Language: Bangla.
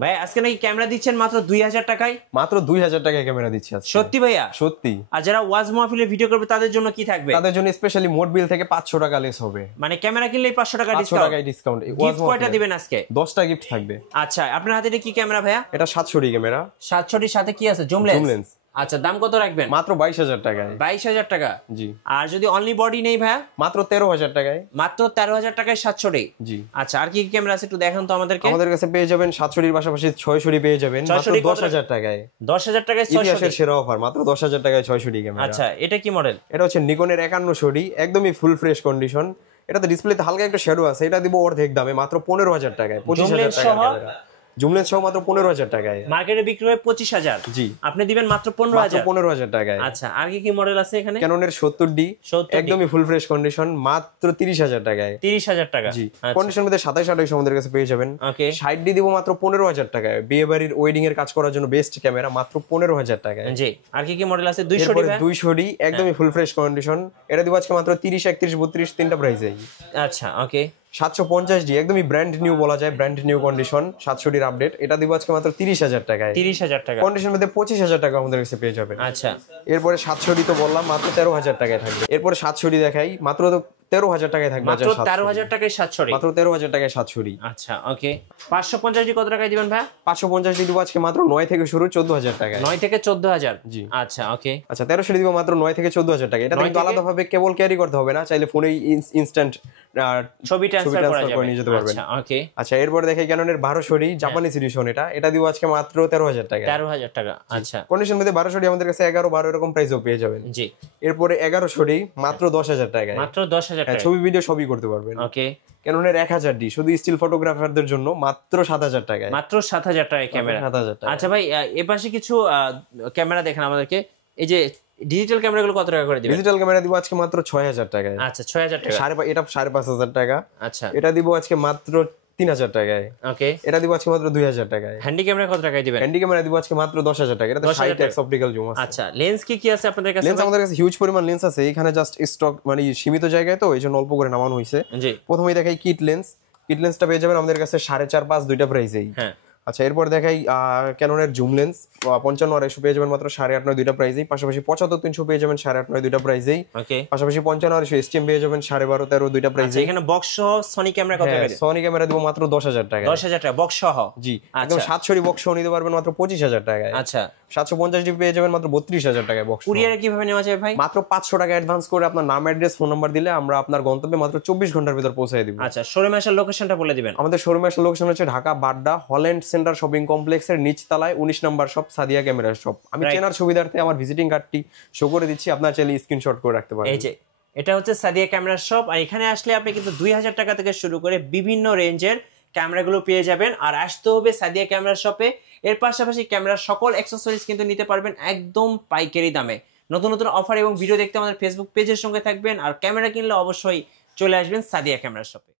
ভাই আজকে নাকি ক্যামেরা দিচ্ছেন মাত্র 2000 টাকায়? মাত্র 2000 টাকায় ক্যামেরা দিচ্ছি আজকে। সত্যি ভাইয়া? সত্যি। আর যারা ওয়াজ মাহফিলে ভিডিও করবে তাদের জন্য কি থাকবে? তাদের জন্য স্পেশালি মোট বিল থেকে 500 টাকা লেস হবে। মানে ক্যামেরা কিনলেই 500 টাকা 500 ডিসকাউন্ট? টাকায় ডিসকাউন্ট। গিফট কয়টা দিবেন আজকে? 10টা গিফট থাকবে। আচ্ছা, আপনার হাতে এটা কি ক্যামেরা ভাইয়া? এটা 700 ক্যামেরা। 700 সাথে কি আছে? Zoom lens. আচ্ছা, দাম কত রাখবেন? মাত্র 22000 টাকায়। 22000 টাকা? জি। আর যদি অনলি বডি নেই ভাইয়া? মাত্র 13000 টাকায়। মাত্র 13000 টাকায় 700। জি। আচ্ছা, আর কি কি ক্যামেরা আছে একটু দেখান তো আমাদেরকে। আমাদের কাছে পেয়ে যাবেন 700 এর পাশাপাশি 600 পেয়ে যাবেন মাত্র 10000 টাকায়। 10000 টাকায় 600। ইতিহাসের সেরা অফার, মাত্র 10000 টাকায় 600 ক্যামেরা। আচ্ছা, এটা কি মডেল? এটা হচ্ছে নিকনের 5100, একদমই ফুল ফ্রেশ কন্ডিশন। এটাতে ডিসপ্লেতে হালকা একটা শ্যাডো আছে, এটা দিব অর্ধেক দামে মাত্র 15000 টাকায়। 25000 টাকা ক্যামেরা। জুম লেন্স সহ মাত্র 15000 টাকায়। মার্কেটে বিক্রি হয় 25000। জি। আপনি দিবেন মাত্র 15000। 15000 টাকায়। আচ্ছা, আর কি কি মডেল আছে এখানে? ক্যাননের 70D, একদমই ফুল ফ্রেশ কন্ডিশন, মাত্র 30000 টাকায়। 30000 টাকা? জি। কন্ডিশন মধ্যে 2728 আমাদের কাছে পেয়ে যাবেন। ওকে। 60D দিব মাত্র 15000 টাকায়। বিয়ে বাড়ির ওয়েডিং এর কাজ করার জন্য বেস্ট ক্যামেরা, মাত্র 15000 টাকায়। জি। আর কি কি মডেল আছে? 200D ভাই? 200D, একদমই ফুল ফ্রেশ কন্ডিশন। এটা দিব আজকে মাত্র 30, 31, 32 তিনটা প্রাইসেই। আচ্ছা, ওকে। 750D, একদমই ব্র্যান্ড নিউ বলা যায়, brand new condition. 700D update, এটা দিব আজকে মাত্র 30000 টাকায়। 30000 টাকা? কন্ডিশন মধ্যে 25000 টাকা আমাদের কাছে পেয়ে যাবেন। আচ্ছা। এরপরে 700D তো বললাম মাত্র 13000 টাকায় থাকবে। এরপরে 700D দেখাই, মাত্র 13000 টাকায় থাকবে। মাত্র 13000 টাকায় 700? মাত্র 13000 টাকায় 700D। আচ্ছা, ওকে। 550D কত টাকায় দিবেন ভাই? 550D দিব আজকে মাত্র 9 থেকে শুরু 14000 টাকায়। 9 থেকে 14000? জি। আচ্ছা, ওকে। আচ্ছা, 1300D দিব মাত্র 9 থেকে 14000 টাকা। এটা কিন্তু আলাদাভাবে কেবল ক্যারি করতে হবে না, চাইলে ফোনেই ইনস্ট্যান্ট ছবি ট্রান্সফার করা যাবে। নিয়ে যেতে পারবেন। আচ্ছা, ওকে। আচ্ছা, এরপর দেখে ক্যাননের 1200D জাপানিজ এডিশন, এটা দিব আজকে মাত্র 13000 টাকা। 13000 টাকা? আচ্ছা। কন্ডিশন মধ্যে 1200D আমাদের কাছে 11, 12 এরকম প্রাইসও পেয়ে যাবেন। জি। এরপরে 1100D মাত্র 10000 টাকা। মাত্র 10000 টাকা? ছবি ভিডিও সবই করতে পারবেন। ওকে। ক্যাননের 1000D শুধু স্টিল ফটোগ্রাফারদের জন্য মাত্র 7000 টাকায়। মাত্র 7000 টাকায় ক্যামেরা? 7000 টাকা। আচ্ছা ভাই, এপাশে কিছু ক্যামেরা দেখেন আমাদেরকে। এই যে ডিজিটাল ক্যামেরাগুলো কত টাকা করে দিবেন? ডিজিটাল ক্যামেরা দিব আজকে মাত্র 6000 টাকায়। আচ্ছা, 6000 টাকা? এটা 5500 টাকা। আচ্ছা। এটা দিব আজকে মাত্র 3000 টাকায়। ওকে। এটা দিব আজকে মাত্র 2000 টাকায়। হ্যান্ডি ক্যামেরা কত টাকায় দিবেন? হ্যান্ডি ক্যামেরা দিব আজকে মাত্র 10000 টাকা। এটা 60x অপটিক্যাল জুম আছে। আচ্ছা, লেন্স কি কি আছে আপনাদের কাছে? লেন্স আমাদের কাছে হিউজ পরিমাণ লেন্স আছে, এখানে জাস্ট স্টক মানে সীমিত জায়গায় তো এইজন্য অল্প করে নামানো হয়েছে। জি। প্রথমেই দেখাই কিট লেন্সটা পেয়ে যাবেন আমাদের কাছে 4.5, 5 দুইটা প্রাইসেই। হ্যাঁ। আচ্ছা, এরপর দেখাই ক্যাননের জুম লেন্স 55, 250 পেয়ে যাবেন মাত্র 8.5, 9 দুইটা প্রাইসেই। পাশাপাশি 75, 300 পেয়ে যাবেন 8.5, 9 দুইটা প্রাইসেই। ওকে। পাশাপাশি 55, 250 এসটিএম পেয়ে যাবেন 12.5, 13 দুইটা প্রাইসেই। এখানে বক্স সহ সনি ক্যামেরা কত টাকা? সনি ক্যামেরা দিব মাত্র 10000 টাকা। 10000 টাকা বক্স সহ? জি। একদম 700 বক্স সহ নিতে পারবেন মাত্র 25000 টাকায়। আচ্ছা। 750D পেয়ে যাবেন মাত্র 32000 টাকায় বক্স। কুরিয়ারে কিভাবে নেওয়া যায় ভাই? মাত্র 500 টাকা অ্যাডভান্স করে আপনার নাম, অ্যাড্রেস, ফোন নাম্বার দিলে আমরা আপনার গন্তব্যে মাত্র 24 ঘন্টার ভিতর পৌঁছে দিব। আচ্ছা, শোরুমে আসার লোকেশনটা বলে দিবেন। আমাদের শোরুমে আসার লোকেশন হচ্ছে Dhaka Badda Holland Centre shopping কমপ্লেক্সের নিচতলায় 19 নম্বর শপ, সাদিয়া ক্যামেরা শপ। আমি চেনার সুবিধার্থে আমার ভিজিটিং কার্ডটি শো করে দিচ্ছি, আপনারা চাইলে স্ক্রিনশট করে রাখতে পারেন। এই যে এটা হচ্ছে সাদিয়া ক্যামেরা শপ, আর এখানে আসলে আপনি কিন্তু 2000 টাকা থেকে শুরু করে বিভিন্ন রেঞ্জের ক্যামেরাগুলো পেয়ে যাবেন। আর আসতে হবে সাদিয়া ক্যামেরা শপে। এর পাশাপাশি ক্যামেরার সকল অ্যাকসেসরিজ কিন্তু নিতে পারবেন একদম পাইকারি দামে। নতুন নতুন অফার এবং ভিডিও দেখতে আমাদের ফেসবুক পেজের সঙ্গে থাকবেন, আর ক্যামেরা কিনলে অবশ্যই চলে আসবেন সাদিয়া ক্যামেরা শপে।